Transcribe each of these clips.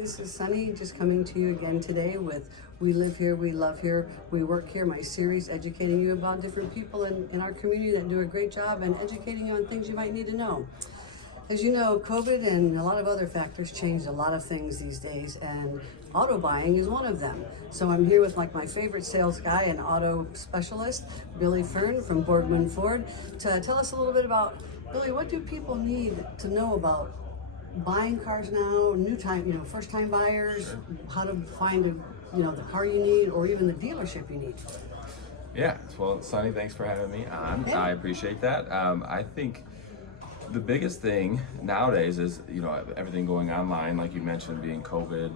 this is Sonnie just coming to you again today with We Live Here, We Love Here, We Work Here, my series educating you about different people in our community that do a great job and educating you on things you might need to know. As you know, COVID and a lot of other factors changed a lot of things these days, and auto buying is one of them. So I'm here with my favorite sales guy and auto specialist, Billy Fern from Borgman Ford, to tell us a little bit about, Billy, what do people need to know about buying cars now, first time buyers, Sure. how to find the car you need or even the dealership you need. Yeah, well, Sonny, thanks for having me on. Hey. I appreciate that. I think the biggest thing nowadays is, everything going online, like you mentioned, being COVID,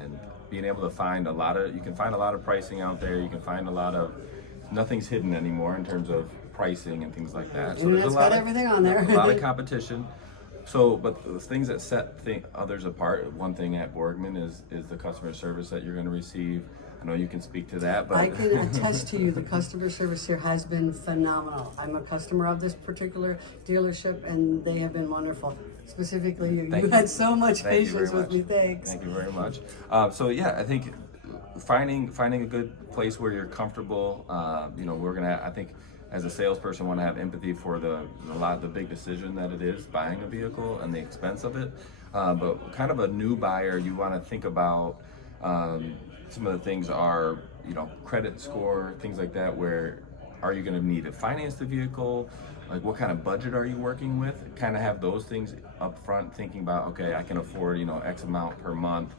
and being able to find you can find a lot of pricing out there. You can find nothing's hidden anymore in terms of pricing and things like that. So there's everything on there. A lot of competition. So, but the things that set others apart, one thing at Borgman is the customer service that you're going to receive. I know you can speak to that, but I can attest to you, the customer service here has been phenomenal. I'm a customer of this particular dealership, and they have been wonderful. Specifically, you had so much patience with me. Thanks. Thank you very much. So yeah, I think finding a good place where you're comfortable. I think as a salesperson, want to have empathy for the big decision that it is buying a vehicle and the expense of it. But kind of a new buyer, you want to think about some of the things are, credit score, things like that. Where are you going to need to finance the vehicle? Like, what kind of budget are you working with? Kind of have those things up front, thinking about, okay, I can afford, X amount per month.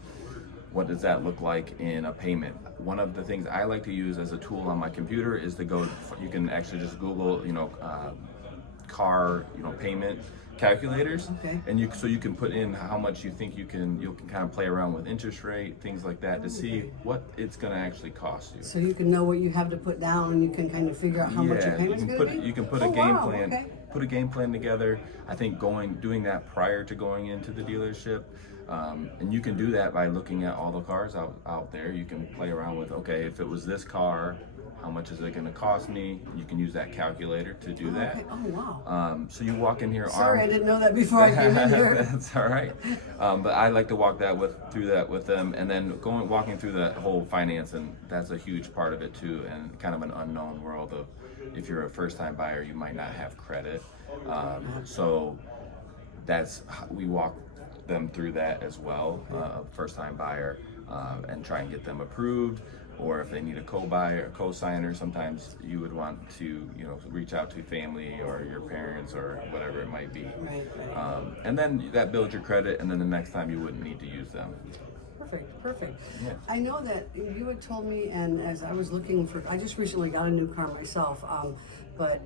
What does that look like in a payment? One of the things I like to use as a tool on my computer is you can actually just Google, car, payment calculators. Okay. And you can put in how much you think you can kind of play around with interest rate, things like that, to see what it's going to actually cost you. So you can know what you have to put down, and you can kind of figure out how much your payment's going to be? You can put a game plan. Okay. Put a game plan together. I think doing that prior to going into the dealership. And you can do that by looking at all the cars out there. You can play around with, okay, if it was this car, how much is it going to cost me? You can use that calculator to do that. Okay. Oh, wow. So you walk in here. Sorry, I didn't know that before I came in here. That's all right. But I like to walk through that with them, and then walking through that whole finance, and that's a huge part of it too, and kind of an unknown world of, if you're a first-time buyer, you might not have credit. So we walk them through that as well, first-time buyer, and try and get them approved. Or if they need a co-buyer, a co-signer, sometimes you would want to, reach out to family or your parents or whatever it might be. Right. And then that builds your credit, and then the next time you wouldn't need to use them. Perfect. Yeah. I know that you had told me, and as I was I just recently got a new car myself, but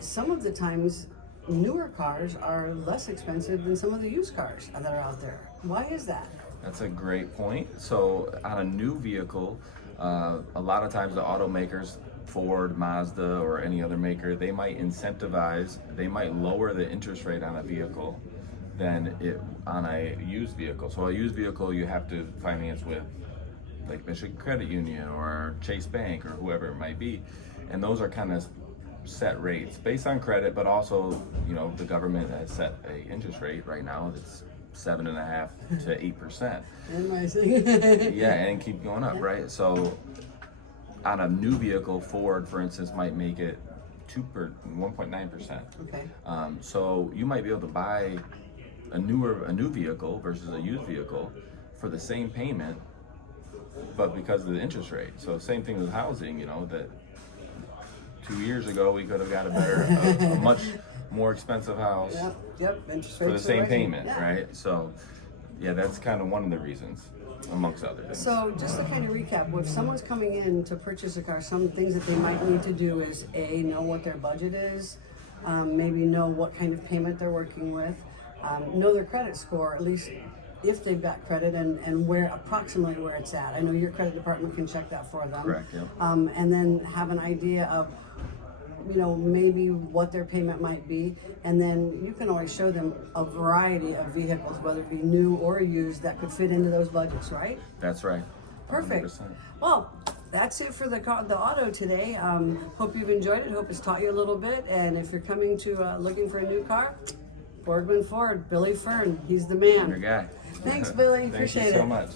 some of the times newer cars are less expensive than some of the used cars that are out there. Why is that? That's a great point. So on a new vehicle, a lot of times the automakers, Ford, Mazda, or any other maker, they might lower the interest rate on a vehicle than on a used vehicle. So a used vehicle you have to finance with like Michigan Credit Union or Chase Bank or whoever it might be. And those are kind of set rates based on credit, but also, the government has set a interest rate right now that's 7.5% to 8%. Yeah, and keep going up, right? So on a new vehicle, Ford, for instance, might make it 1.9%. Okay. So you might be able to buy a new vehicle versus a used vehicle for the same payment, but because of the interest rate. So same thing with housing, that 2 years ago we could have got a much more expensive house. Yep. Interest For the rates same are rising. payment, right? So, yeah, that's kind of one of the reasons, amongst other things. So, just to kind of recap, if someone's coming in to purchase a car, some things that they might need to do is know what their budget is, maybe know what kind of payment they're working with, know their credit score, at least if they've got credit, and approximately where it's at. I know your credit department can check that for them. Correct, yeah. And then have an idea of maybe what their payment might be, and then you can always show them a variety of vehicles, whether it be new or used, that could fit into those budgets, right? That's right. Perfect. 100%. Well, that's it for the auto today. Hope you've enjoyed it. Hope it's taught you a little bit. And if you're coming to looking for a new car, Borgman Ford, Billy Fern, he's the man. Your guy. Thanks, Billy. Thank Appreciate you so it. much.